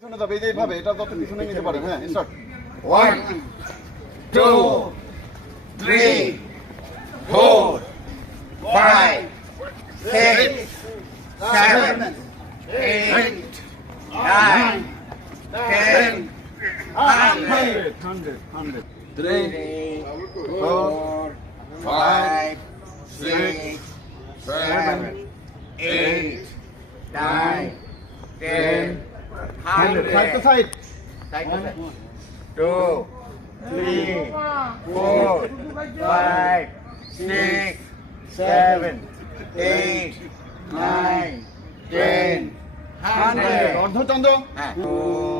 পিছনে যাবে এই এইভাবে এটা নিতে পারেন হ্যাঁ hundred hundred Three, four, five, six, seven, eight, nine, ten, hundred side two. Side two, three, four, five, six, seven, eight, nine, ten, hundred. অর্ধচন্দ্র Two,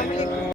erblicken